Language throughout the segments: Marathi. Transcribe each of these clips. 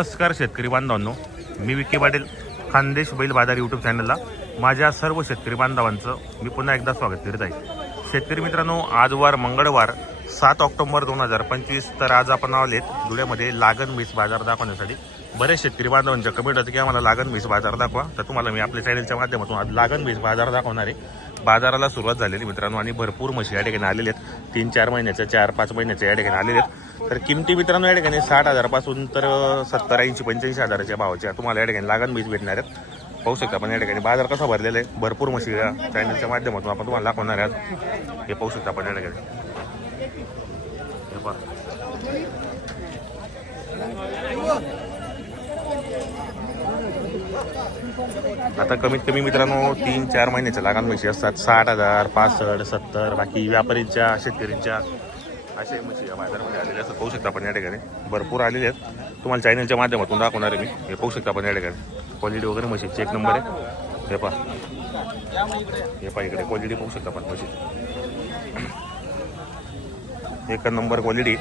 नमस्कार शेतकरी बांधवांनो मी विखे पाटील खानदेश बैल बाजार यूट्यूब चॅनलला माझ्या सर्व शेतकरी बांधवांचं मी पुन्हा एकदा स्वागत करीत आहे. शेतकरी मित्रांनो आजवार मंगळवार सात ऑक्टोबर दोन हजार पंचवीस तर आज आपण आलेत धुळ्यामध्ये लागण वीस बाजार दाखवण्यासाठी. बरेच शेतकरी बांधवांच्या कमेंट होते की आम्हाला लागण वीस बाजार दाखवा. तर तुम्हाला मी आपल्या चॅनलच्या माध्यमातून आज लागण वीस बाजार दाखवणार आहे. बाजाराला सुरुवात झालेली मित्रांनो आणि भरपूर म्हशी या ठिकाणी आलेल्या आहेत. तीन चार महिन्याच्या चार पाच महिन्याच्या या ठिकाणी आलेल्या आहेत. तर किमती मित्रांनो या ठिकाणी साठ हजारपासून तर सत्तर ऐंशी पंच्याऐंशी हजाराच्या भावाच्या तुम्हाला या ठिकाणी लागण बीज भेटणार आहेत. पाहू शकता आपण या ठिकाणी बाजार कसा भरलेला आहे. भरपूर म्हशी या चॅनलच्या माध्यमातून आपण तुम्हाला दाखवणार आहात. हे पाहू शकता आपण या ठिकाणी. आता कमीत कमी मित्रांनो तीन चार महिन्याच्या लागान म्हशी असतात. साठ हजार पासष्ट सत्तर बाकी व्यापारींच्या शेतकऱ्यांच्या असे म्हशी या बाजारामध्ये आलेले असतात पाहू शकता आपण या ठिकाणी. भरपूर आलेले आहेत. तुम्हाला चॅनलच्या माध्यमातून दाखवणार आहे मी. हे पाहू शकता आपण या ठिकाणी. क्वालिटी वगैरे म्हशीची एक नंबर आहे. हे पा हे पा इकडे. क्वालिटी पाहू शकता आपण मशीद एक नंबर क्वालिटी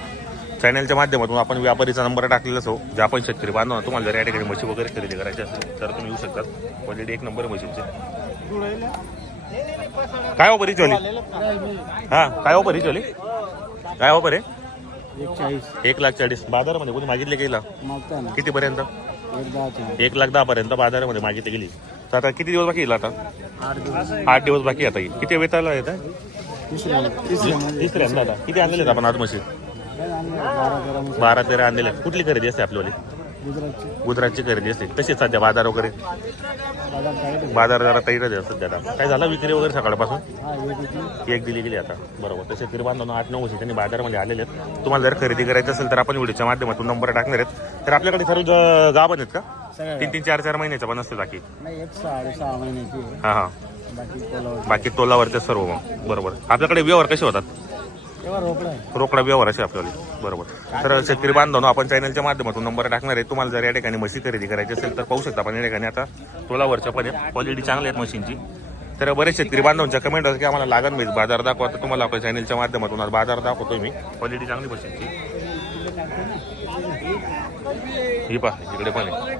चॅनलच्या माध्यमातून आपण व्यापारीचा नंबर टाकलेला असो हो. जे आपण शेतकरी बांधव तुम्हाला जर या ठिकाणी मशी वगैरे खरेदी करायची असेल तर तुम्ही येऊ शकता. क्वालिटी एक नंबर मशीनचे. काय हो ऑफर ही हा काय हो ऑफर ही चोली? काय ऑफर आहे? एक चाळीस एक लाख चाळीस. बाजारामध्ये कोणी मागितले गेला ना. कितीपर्यंत? एक दहा एक लाख दहा पर्यंत बाजारामध्ये मागितली गेली. तर आता किती दिवस बाकी येईल आता? आठ दिवस. आठ दिवस बाकी आता येईल. किती वेताला येत तिसऱ्यांदा आता. किती आणलेले आहेत आपण आज आणलं? बारा तेरा आणलेले. कुठली खरेदी असते आपल्यावाली गुजरातची. गुजरातची खरेदी असते. तशी सध्या बाजार वगैरे? बाजार काय बाजार जरा तैरच आहे सध्या आता. काय झालं विक्री वगैरे सकाळपासून? हा एक दिली गेली आता. बरोबर. तर शेतकरी बांधवांना आठ नऊ वर्षी त्यांनी बाजारामध्ये आलेले आहेत. तुम्हाला जर खरेदी करायची असेल तर आपण व्हिडिओच्या माध्यमातून नंबर टाकणार आहेत. तर आपल्याकडे सर्व ग- गाभण आहेत का? सगळ्या तीन तीन चार चार महिन्याच्या पण असते बाकी. नाही एक साडे सहा महिन्याची आहे. हां हां. बाकी कोलावर बाकी तोलावरचे सर्व मग. बरोबर. आपल्याकडे व्यवहार कसे होतात? रोकडा व्यवहार असे आपल्याला बरोबर. तर शेतकरी बांधवांनो आपण चॅनलच्या माध्यमातून नंबर टाकणार आहे. तुम्हाला जर या ठिकाणी म्हशी खरेदी करायची असेल तर पाहू शकता आपण या ठिकाणी आता तोलावरच्या पण आहे क्वालिटी चांगली आहेत मशीनची तर बरेच शेतकरी बांधवांच्या कमेंट होतं की आम्हाला लागण मिळेल बाजार दाखवा. तर तुम्हाला आपल्या चॅनलच्या माध्यमातून आज बाजार दाखवतोय मी. क्वालिटी चांगली मशीनची ही पहा इकडे पण आहे.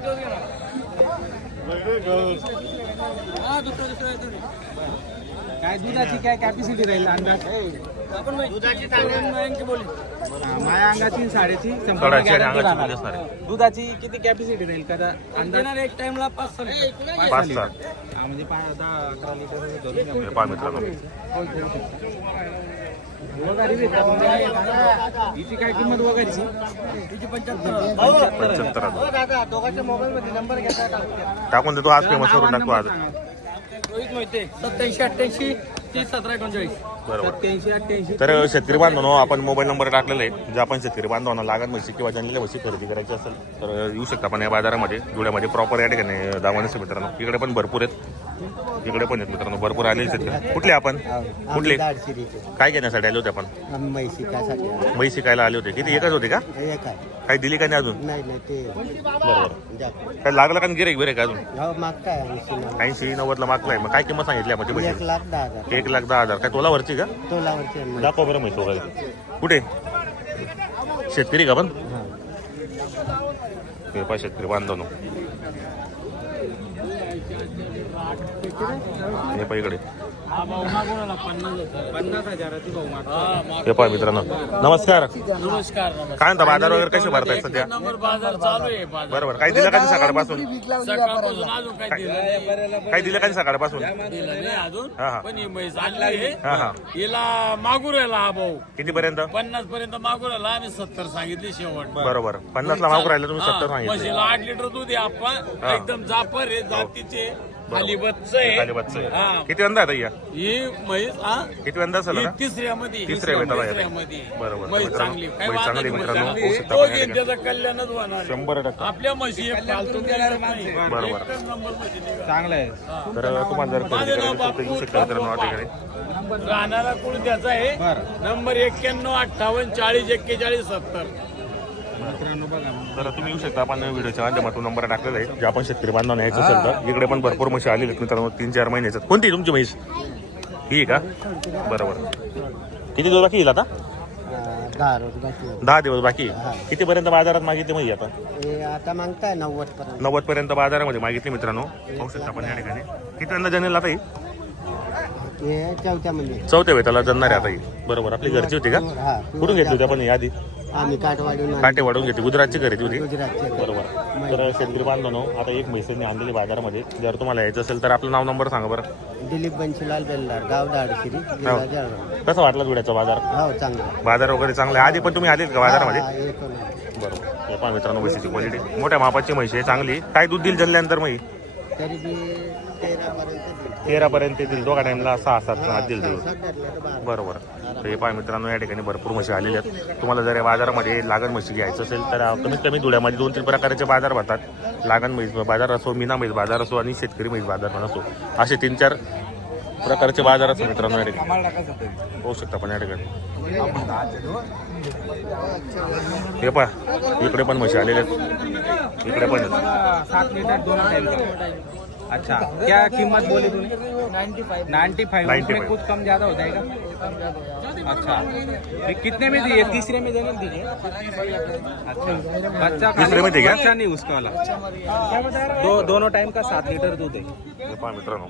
काय दुधाची काय कॅपॅसिटी राहील अंदाज? दुधाची माझ्या अंगाची साडेची संपूर्ण कडाची आणि guarantee अंगाची राहणार. मुली असणार आहे दुधाची किती कॅपॅसिटी राहील? का अंदाज? एक टाइमला पाच सहा पाच हा, म्हणजे पाच दहा अकरा लिटर धरून घ्या. हे पहा मित्रांनो. वगारी भेटतात म्हणजे. हिची काय किंमत वगारीची? तिची पंच्याहत्तर. पंच्याहत्तर. हजार. दादा दोघांच्या मोबाईल मध्ये नंबर घेता टाकून देतो आज फेमस करून टाकतो आज. रोहित मोहिते सत्याऐंशी अठ्ठ्याऐंशी तीस सतरा एकोणचाळीस. बरोबर. सत्याऐंशी अठ्ठ्याऐंशी. तर शेतकरी बांधवांनो आपण मोबाईल नंबर टाकलेला आहे जे आपण शेतकरी बांधवांना लागण म्हशी किंवा जनलेल्या म्हशी खरेदी करायची असेल तर येऊ शकता आपण या बाजारामध्ये. जुड्यामध्ये प्रॉपर या ठिकाणी दावाने मित्रांनो. इकडे पण भरपूर आहेत. इकडे पण आहेत मित्रांनो. भरपूर आलेले शेतकरी. कुठले आपण? कुठले? काय घेण्यासाठी आले होते आपण? म्हैसी म्हैस शिकायला आले होते. किती? एकच होते का? काही दिली का नाही अजून? नाही नाही ते बरोबर. काय लागलं का गिरेक बिरेक अजून? हो मागताय ऐंशी नव्वदला मागलाय मग काय किंमत सांगितली आपण एक लाख दहा हजार. एक लाख दहा हजार. काय तोलावरची का? तोलावरचे. दाखवा बरं म्हैस वगैरे कुठे? शेतकरी का पण? पहा शेतकरी बांधवनो हे पहा इकडे. पन्नास हजाराची भाऊ मागतो हे पहा मित्रांनो. नमस्कार. नमस्कार काय म्हणता बाजार वगैरे कसे भरतायत सध्या? नंबर बाजार चालू आहे बाजार. बरोबर. काही दिलं का सकाळपासून? सकाळपासून अजून काही दिलं नाही. काही दिलं का सकाळपासून? दिलं नाही अजून हा हा. पण ही म्हैस आणली आहे. हा हा. हिला मागू राहिला हा भाऊ. किती पर्यंत पन्नास पर्यंत मागू राहिला. आम्ही सत्तर सांगितली शेवट. बरोबर. पन्नास ला मागू राहिले तुम्ही सत्तर सांगितले. म्हशीला आठ लिटर दूध आहे आपण एकदम जापर आहे खाली आहे. हा. किती वंदा आता या ही म्हैस हा? किती ही ना तिसऱ्या मध्ये तिसऱ्या बरोबर. म्हैस मित्रांनो, चांगली. काय म्हैस वाद चांगली मित्रांनो, म्हैस होऊ चांगली. शकता तो आपण या घेईन त्याचं कल्याणच होणार आहे. शंभर टक्के. आपल्या म्हशी एक फालतू निघत नाही. बरोबर. एकच नंबर म्हशी निघत. चांगलं आहे. तर तुम्हाला जर खरेदी करायची असेल तर येऊ शकता मित्रांनो या ठिकाणी राहणारा कुळ त्याचा आहे. बरं. नंबर एक्क्याण्णव अठ्ठावन्न चाळीस एक्केचाळीस सत्तर. तर तुम्ही येऊ शकता. आपण व्हिडिओच्या माध्यमातून नंबर टाकलेला आहे. जे आपण शेतकरी बांधवांना यायचं असेल तर इकडे पण भरपूर म्हशी आलेली आहेत. मित्रांनो तीन चार महिन्याच्यात कोणती आहे तुमची म्हैस? ही आहे का? बरोबर. किती दिवस बाकी येईल आता? दहा दिवस बाकी हा. कितीपर्यंत बाजारात मागितली म्हणजे आता? आता मागताय नव्वद पर्यंत. नव्वद पर्यंत बाजारामध्ये मागितली मित्रांनो. पाहू शकता आपण या ठिकाणी. किती जनेल आता ही? चौथ्या म्हणजे चौथ्या वेताला जणणार आहे आता ही. बरोबर. आपली घरची होती का? हा कुठून घेतली होती आपण आधी? आम्ही काठवाडून आणली. काटे वाढून घेतली. गुजरातची खरेदी होती. गुजरातचे बरोबर. तर शेतकरी बांधवांनो आता एक म्हैसेने आणलेली बाजारामध्ये. जर तुम्हाला यायचं असेल तर आपलं नाव नंबर सांगा बरं. दिलीप बंशीलाल बेल्लार गाव दाडशिरी जिल्हा जळगाव कसं वाटलं धुळ्याचा बाजार? हो चांगलं. बाजार वगैरे चांगला आहे. आधी पण तुम्ही आलेत का बाजारामध्ये? हा, येतो ना. बरोबर. हे पहा मित्रांनो म्हशीची क्वालिटी मोठ्या मापाची म्हशी आहे चांगली. काय दूध दिल जल्ल्यानंतर मग ही? तरी बी तेरा पर्यंत तेरा पर्यंत येतील. दोघा टाइमला सहा सात सात दिल देऊ. बरोबर. तर हे पहा मित्रांनो या ठिकाणी भरपूर म्हशी आलेल्या आहेत. तुम्हाला जर या बाजारामध्ये लागण म्हशी घ्यायचं असेल तर कमीत कमी धुळ्यामध्ये दोन तीन प्रकारचे बाजार भरतात. लागण म्हैस बाजार असो मीना म्हैस बाजार असो आणि शेतकरी म्हैस बाजार पण असो. असे तीन चार प्रकारचे बाजार असतात मित्रांनो या ठिकाणी. होऊ शकता पण या ठिकाणी. हे पहा इकडे पण म्हशी आलेल्या आहेत. इकडे पण. आहेत. सात लीटर दोनों टाइम का अच्छा क्या कीमत बोली नाइन्टी फाइव नाइन्टी फाइव 95. उसमें कुछ कम ज्यादा हो जाएगा अच्छा. कितने में दिए? तीसरे में देने दीजिए अच्छा. बच्चा का तीसरे में दी क्या? बच्चा नहीं उसका वाला। दो दोनों टाइम का सात लीटर दूध है। मित्रांनो.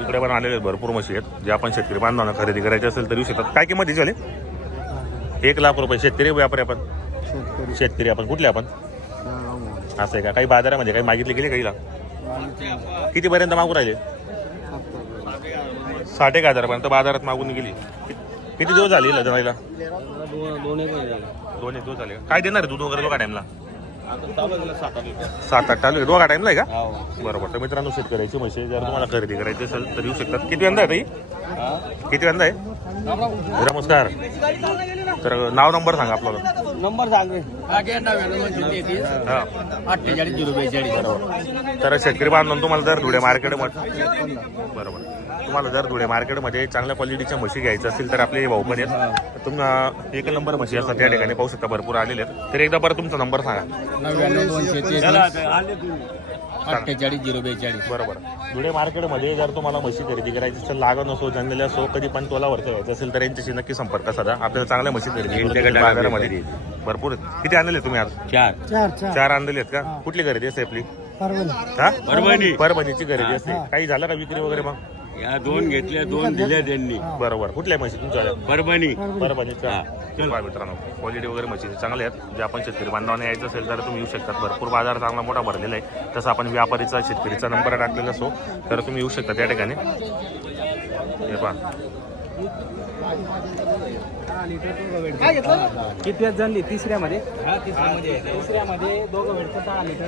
इकडे पण आलेले आहेत भरपूर म्हशी आहेत. जे आपण शेतकरी बांधवांना खरेदी करायचे असेल तर येऊ शकतात. काय किंमत झाली एक लाख रुपये. शेतकरी व्यापारी आपण. शेतकरी. आपण. कुठले आपण? असं आहे का? काही बाजारामध्ये काही मागितले गेले काहीला कितीपर्यंत मागू राहिले? साठ एक हजारापर्यंत बाजारात मागून गेली. किती दिवस झाले जमायला दोन एक दिवस झाले? काय देणार आहे दूध वगैरे दोघा टाइमला सात आठ चालू आहे दोघा टाइमला आहे का? बरोबर. तर मित्रांनो शेतकऱ्याची म्हशी जर तुम्हाला खरेदी करायची असेल तर येऊ शकतात. किती वंदा आहे ताई? किती वंदा आहे? नमस्कार. तर नाव नंबर सांगा आपल्याला. नंबर सांग हा. अठ्ठेचाळीस झिरो बेचाळीस बरोबर तर शेतकरी बांधून तुम्हाला जर धुळे मार्केटमध्ये बरोबर. तुम्हाला जर धुळे मार्केटमध्ये चांगल्या क्वालिटीच्या म्हशी घ्यायचं असेल तर आपले भाऊ पण आहेत. तुम्हाला एक नंबर म्हशी असतात त्या ठिकाणी पाहू शकता. भरपूर आलेले आहेत. तर एकदा बरं तुमचा नंबर सांगा. नव्याण्णव दोनशे अठ्ठेचाळीस झिरो बेचाळीस बरोबर. धुळे मार्केटमध्ये जर तुम्हाला म्हशी खरेदी करायची असेल लागण असो जनलेल्या असो कधी पण तोलावरचं घ्यायचं असेल तर यांच्याशी नक्की संपर्क साधा. आपल्याला चांगल्या म्हशी खरेदी बाजारामध्ये. भरपूर आहेत. किती आणलेले तुम्ही आज? चार. चार चार. चार आणलेले आहेत का? कुठली खरेदी असते आपली? हा? परभणी. परभणीची खरेदी असते. काही झालं का विक्री वगैरे मग? या दोन घेतल्या दोन दिल्या त्यांनी. बरोबर. कुठल्या म्हशी तुमच्या परभणी परभणीच्या बघा मित्रांनो क्वालिटी वगैरे म्हशीचे चांगले आहेत. जे आपण शेतकरी बांधवांना यायचं असेल तर तुम्ही येऊ शकतात भरपूर बाजार चांगला मोठा भरलेला आहे. तसं आपण व्यापारीचा शेतकरीचा नंबर टाकलेला असो तर तुम्ही येऊ शकता त्या ठिकाणी. हे पहा. किती जणली तिसऱ्यामध्ये? तिसऱ्यामध्ये. तिसऱ्यामध्ये दोघं भेटतं दहा लिटर.